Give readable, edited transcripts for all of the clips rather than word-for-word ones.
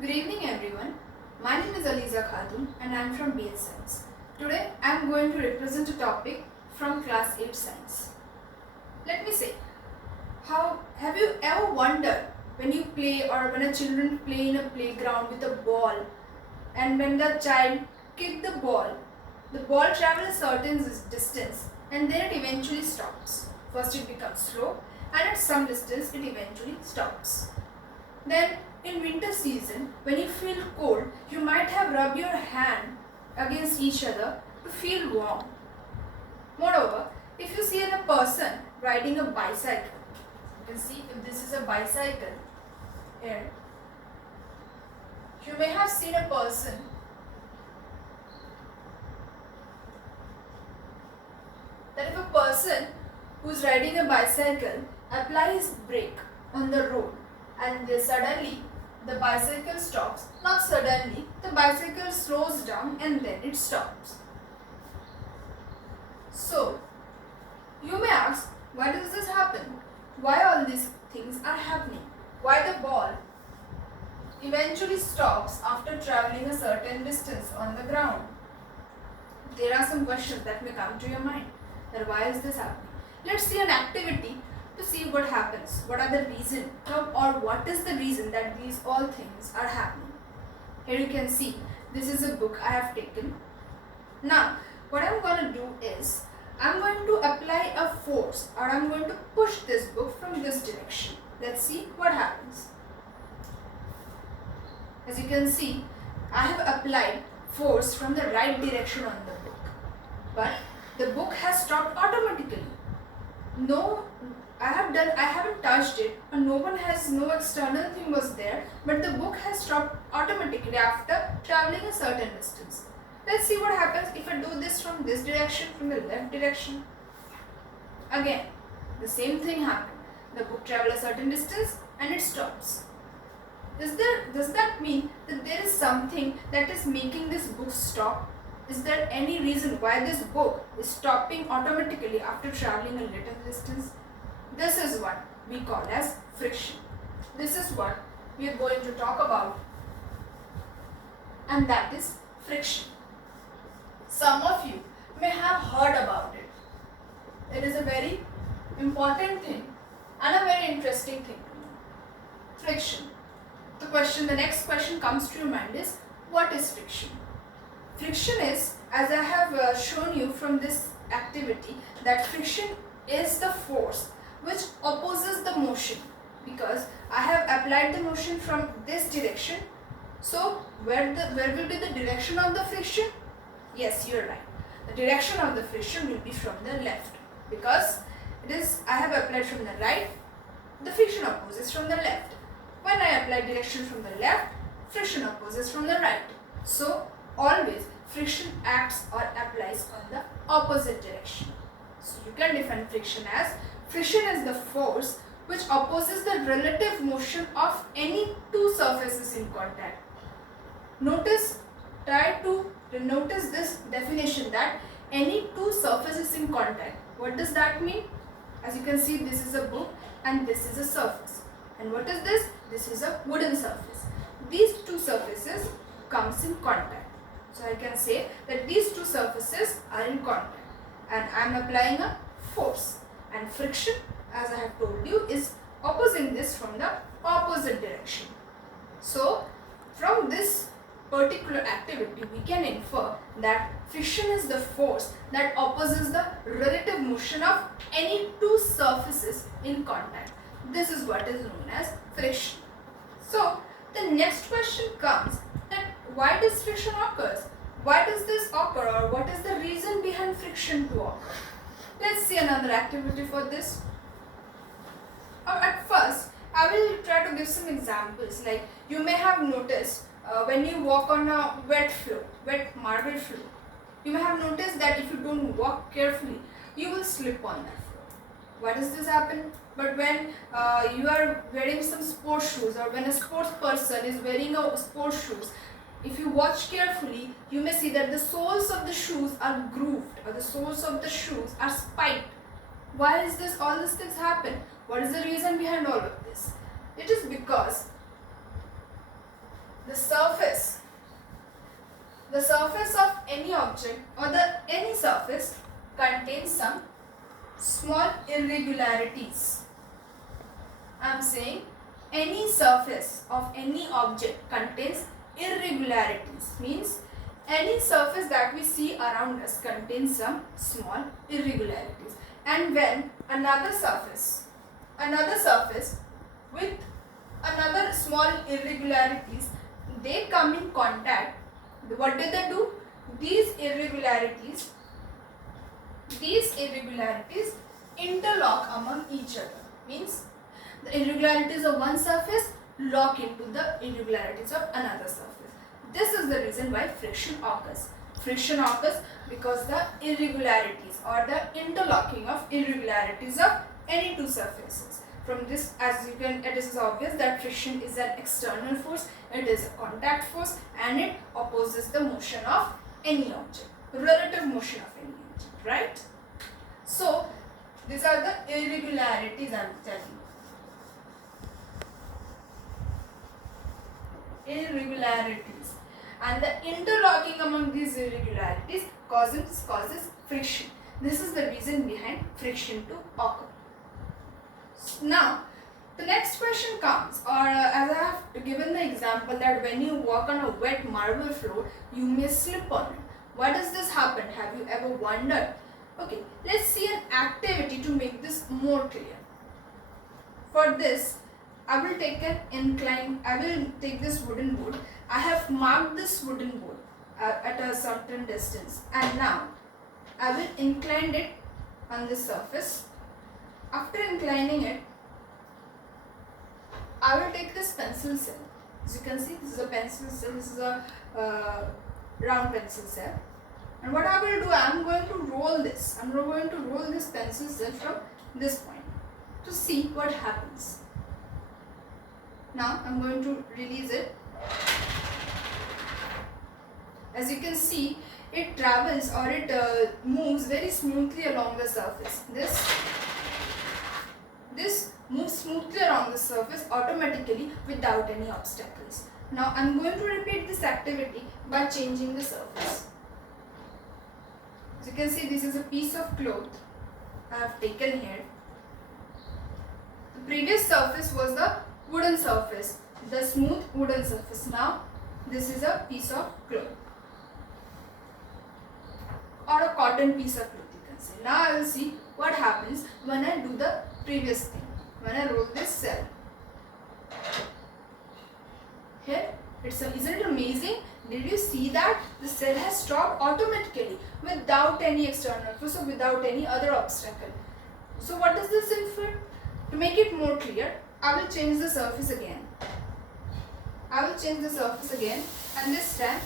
Good evening everyone. My name is Aliza Khatun and I am from BS Science. Today I am going to represent a topic from class 8 science. Let me say, how have you ever wondered when you play or when a children play in a playground with a ball, and when the child kick the ball travels a certain distance and then it eventually stops. First it becomes slow and at some distance it eventually stops. Then in winter season, when you feel cold, you might have rubbed your hand against each other to feel warm. Moreover, if you see a person riding a bicycle, you can see if this is a bicycle here, you may have seen a person that if a person who is riding a bicycle applies brake on the road and then suddenly the bicycle stops, not suddenly, the bicycle slows down and then it stops. So, you may ask, why does this happen? Why all these things are happening? Why the ball eventually stops after traveling a certain distance on the ground? There are some questions that may come to your mind. That why is this happening? Let's see an activity to see what happens. What are the reason or what is the reason that these all things are happening? Here you can see this is a book I have taken. Now what I'm going to do is I'm going to apply a force or I'm going to push this book from this direction. Let's see what happens. As you can see, I have applied force from the right direction on the book, but the book has stopped automatically. No, I haven't touched it, and no external thing was there, but the book has stopped automatically after traveling a certain distance. Let's see what happens if I do this from this direction, from the left direction. Again, the same thing happened. The book travels a certain distance and it stops. Does that mean that there is something that is making this book stop? Is there any reason why this book is stopping automatically after traveling a little distance? This is what we call as friction. This is what we are going to talk about, and that is friction. Some of you may have heard about it. It is a very important thing and a very interesting thing to know. Friction. The next question comes to your mind is, what is friction? Friction is, as I have shown you from this activity, that friction is the force which opposes the motion, because I have applied the motion from this direction. So where will be the direction of the friction? Yes, you are right. The direction of the friction will be from the left, because I have applied from the right, the friction opposes from the left. When I apply direction from the left, friction opposes from the right. So always friction acts or applies on the opposite direction. So you can define friction as, friction is the force which opposes the relative motion of any two surfaces in contact. Try to notice this definition, that any two surfaces in contact. What does that mean? As you can see, this is a book and this is a surface. And what is this? This is a wooden surface. These two surfaces comes in contact. So I can say that these two surfaces are in contact and I am applying a force, and friction, as I have told you, is opposing this from the opposite direction. So from this particular activity we can infer that friction is the force that opposes the relative motion of any two surfaces in contact. This is what is known as friction. So the next question comes that why does friction occurs? Why does this occur, or what is the reason behind friction to occur? Let's see another activity for this. At first, I will try to give some examples. Like you may have noticed when you walk on a wet marble floor, you may have noticed that if you don't walk carefully, you will slip on that floor. Why does this happen? But when you are wearing some sports shoes, or when a sports person is wearing a sports shoes, if you watch carefully, you may see that the soles of the shoes are grooved, or the soles of the shoes are spiked. Why is this? All these things happen. What is the reason behind all of this? It is because the surface of any object or any surface contains some small irregularities. I am saying any surface of any object contains irregularities, means any surface that we see around us contains some small irregularities. And when another surface with another small irregularities, they come in contact, what do? These irregularities interlock among each other, means the irregularities of one surface lock into the irregularities of another surface. This is the reason why friction occurs. Friction occurs because the irregularities or the interlocking of irregularities of any two surfaces. From this, it is obvious that friction is an external force, it is a contact force, and it opposes the motion of any object, relative motion of any object, right? So, these are the irregularities I am telling you. Irregularities, and the interlocking among these irregularities causes friction. This is the reason behind friction to occur. Now, the next question comes, or as I have given the example that when you walk on a wet marble floor, you may slip on it. Why does this happen? Have you ever wondered? Okay, let's see an activity to make this more clear. For this, I will take this wooden board. I have marked this wooden board at a certain distance, and now I will incline it on this surface. After inclining it, I will take this pencil cell. As you can see, this is a pencil cell, this is a round pencil cell. And what I will do, I am going to roll this. I am going to roll this pencil cell from this point to see what happens. Now I am going to release it. As you can see, it travels or it moves very smoothly along the surface. This moves smoothly around the surface automatically without any obstacles. Now I am going to repeat this activity by changing the surface. As you can see, this is a piece of cloth I have taken here. The previous surface was the wooden surface, the smooth wooden surface. Now this is a piece of cloth or a cotton piece of cloth, you can say. Now I will see what happens when I do the previous thing, when I roll this cell. Here, isn't it amazing? Did you see that the cell has stopped automatically without any external force or without any other obstacle? So what does this infer? To make it more clear, I will change the surface again. And this time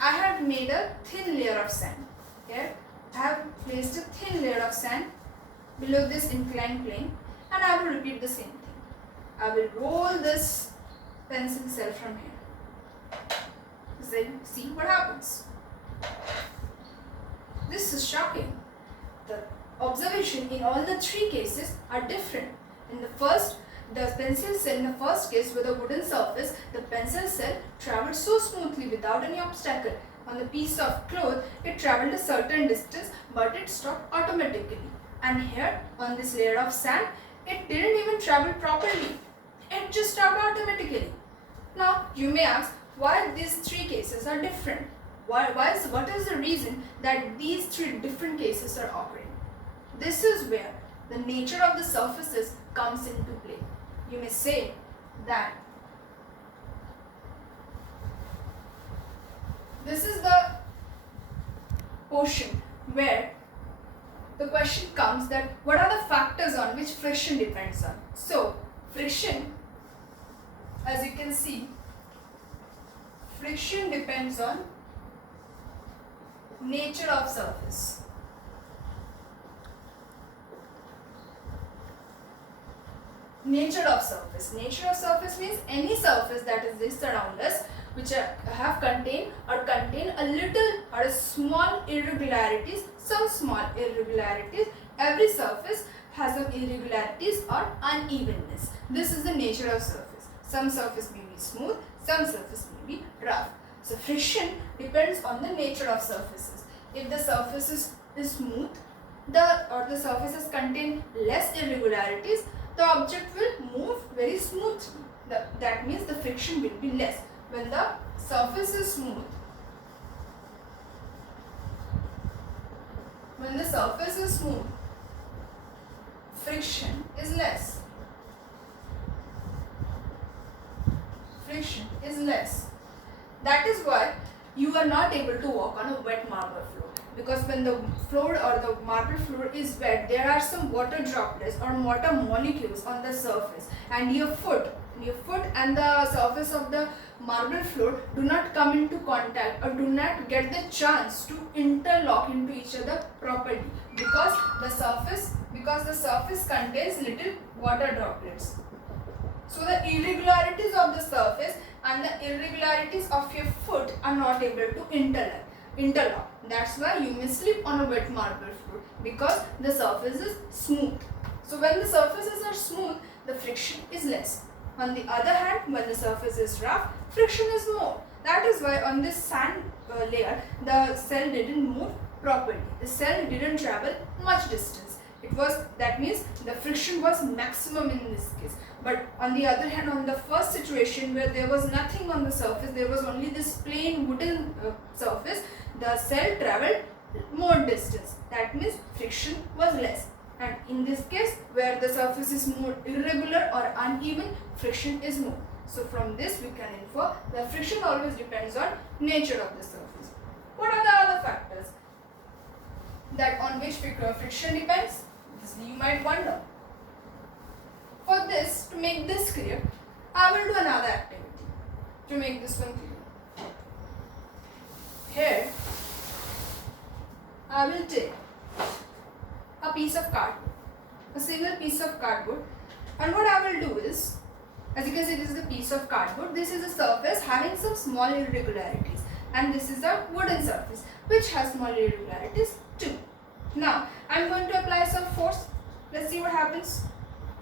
I have made a thin layer of sand. Here I have placed a thin layer of sand below this inclined plane, and I will repeat the same thing. I will roll this pencil cell from here. Then see what happens. This is shocking. The observation in all the three cases are different. In the first case with a wooden surface, the pencil cell traveled so smoothly without any obstacle. On the piece of cloth, it traveled a certain distance, but it stopped automatically. And here, on this layer of sand, it didn't even travel properly. It just stopped automatically. Now, you may ask, why these three cases are different? What is the reason that these three different cases are occurring? This is where the nature of the surfaces comes into play. You may say that this is the portion where the question comes that what are the factors on which friction depends on? So, friction, as you can see, friction depends on nature of surface. Nature of surface means any surface that exists around us which contain a little or a small irregularities, some small irregularities. Every surface has some irregularities or unevenness. This is the nature of surface. Some surface may be smooth, some surface may be rough. So friction depends on the nature of surfaces. If the surface is smooth, the surfaces contain less irregularities, the object will move very smoothly. That means the friction will be less. When the surface is smooth, friction is less. That is why you are not able to walk on a wet marble floor, because when the floor or the marble floor is wet, there are some water droplets or water molecules on the surface, and your foot and the surface of the marble floor do not come into contact or do not get the chance to interlock into each other properly, because the surface contains little water droplets. So the irregularities of the surface and the irregularities of your foot are not able to interlock. That's why you may slip on a wet marble floor, because the surface is smooth. So when the surfaces are smooth, the friction is less. On the other hand, when the surface is rough, friction is more. That is why on this sand layer, the cell didn't move properly. The cell didn't travel much distance. That means the friction was maximum in this case. But on the other hand, on the first situation where there was nothing on the surface, there was only this plain wooden surface, the cell traveled more distance. That means friction was less. And in this case, where the surface is more irregular or uneven, friction is more. So from this we can infer that friction always depends on nature of the surface. What are the other factors that on which friction depends? This you might wonder. For this, to make this clear, I will do another activity to make this one clear. Here, I will take a piece of cardboard, a single piece of cardboard, and what I will do is, as you can see, this is a piece of cardboard. This is a surface having some small irregularities, and this is a wooden surface which has small irregularities too. Now, I am going to apply some force. Let's see what happens.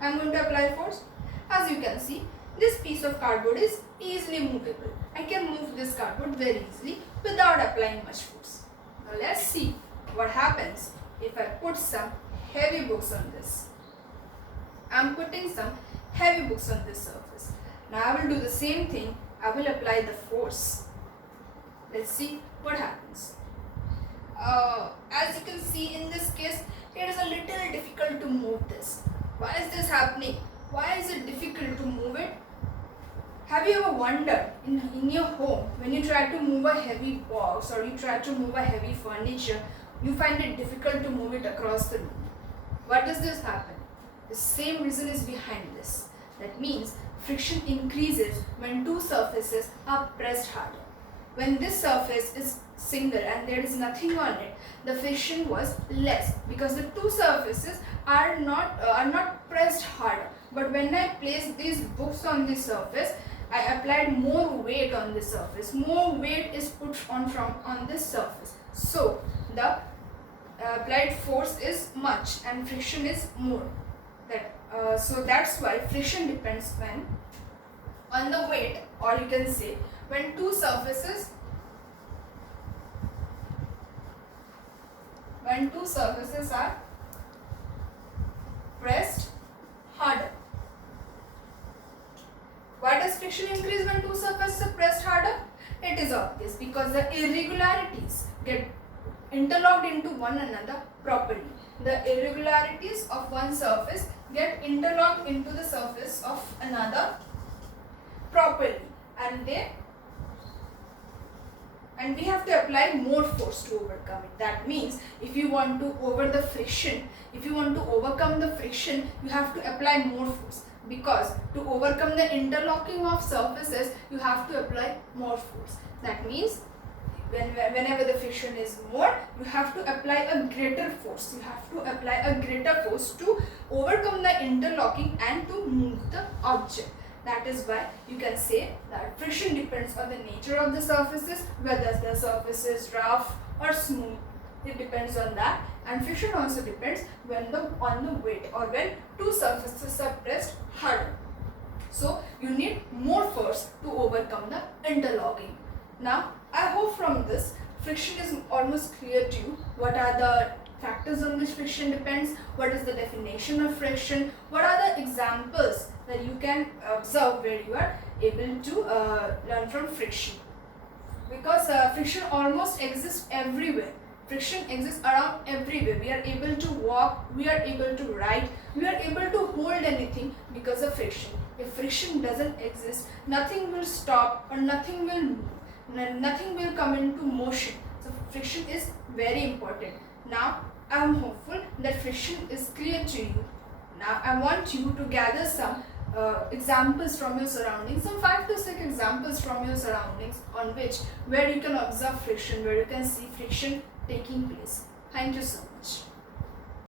I am going to apply force. As you can see, this piece of cardboard is easily movable. I can move this cardboard very easily without applying much force. Now let's see what happens if I put some heavy books on this. I am putting some heavy books on this surface. Now I will do the same thing. I will apply the force. Let's see what happens. As you can see, in this case, it is a little difficult to move this. Why is this happening? Why is it difficult to move it? Have you ever wondered in your home, when you try to move a heavy box or you try to move a heavy furniture, you find it difficult to move it across the room? Why does this happen? The same reason is behind this. That means friction increases when two surfaces are pressed harder. When this surface is single and there is nothing on it, the friction was less because the two surfaces are not pressed harder. But when I placed these books on this surface, I applied more weight on this surface. More weight is put on this surface. So the applied force is much and friction is more. So that's why friction depends on the weight, or you can say when two surfaces are pressed harder. Why does friction increase when two surfaces are pressed harder? It is obvious, because the irregularities get interlocked into one another properly. The irregularities of one surface get interlocked into the surface of another properly, and we have to apply more force to overcome it. That means if you want to overcome the friction, you have to apply more force, because to overcome the interlocking of surfaces, you have to apply more force. That means whenever the friction is more, you have to apply a greater force. You have to apply a greater force to overcome the interlocking and to move the object. That is why you can say that friction depends on the nature of the surfaces, whether the surface is rough or smooth. It depends on that. And friction also depends on the weight, or when two surfaces are pressed harder. So you need more force to overcome the interlocking. Now I hope from this friction is almost clear to you. What are the factors on which friction depends, what is the definition of friction, what are the examples that you can observe where you are able to learn from friction. Because friction almost exists everywhere. Friction exists around everywhere. We are able to walk, we are able to ride, we are able to hold anything because of friction. If friction doesn't exist, nothing will stop or nothing will come into motion. So friction is very important. Now I am hopeful that friction is clear to you. Now I want you to gather some examples from your surroundings, some 5 to 6 examples from your surroundings on where you can observe friction, where you can see friction taking place. Thank you so much.